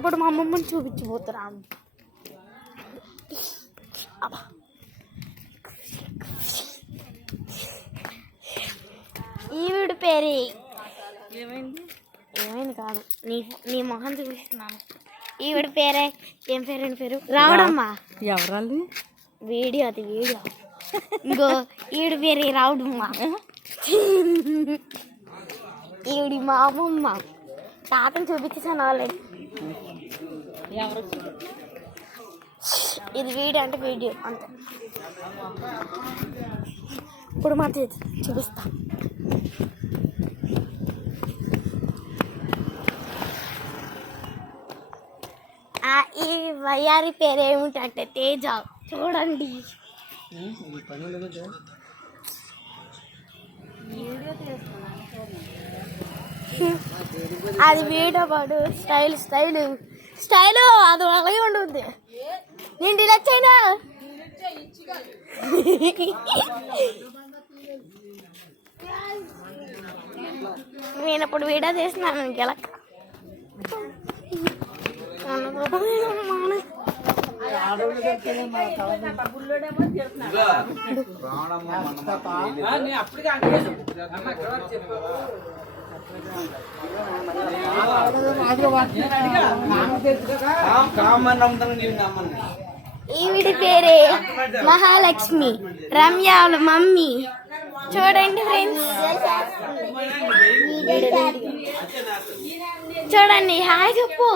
ఇప్పుడు మా అమ్మమ్మని చూపించిపోతున్నా. ఈవిడ పేరే ఏమైంది కాదు, నీ మొహం చూపిస్తున్నాను. ఈవిడ పేరే ఏం పేరు రావడమ్మా. ఎవరాళ్ళు? వీడియో ఇంకో ఈవిడ పేరే రావడమ్మా. ఈవిడి మా అమ్మమ్మ. తాతను చూపించేసాను ఆల్రెడీ. ఇది వీడియో అంటే వీడియో అంతే. ఇప్పుడు మా చూపిస్తా. ఈ వయ్యారి పేరు ఏమిటంటే తేజ. చూడండి, అది వీడియో పాడు స్టైల్ అది అలాగే ఉంటుంది. నేను డిలెక్ట్ అయినా నేను ఇప్పుడు వీడియో చేసినాను. గెలక ఈవిడి పేరే మహాలక్ష్మి, రమ్య మమ్మీ. చూడండి ఫ్రెండ్స్, చూడండి. హాయ్ చెప్పు.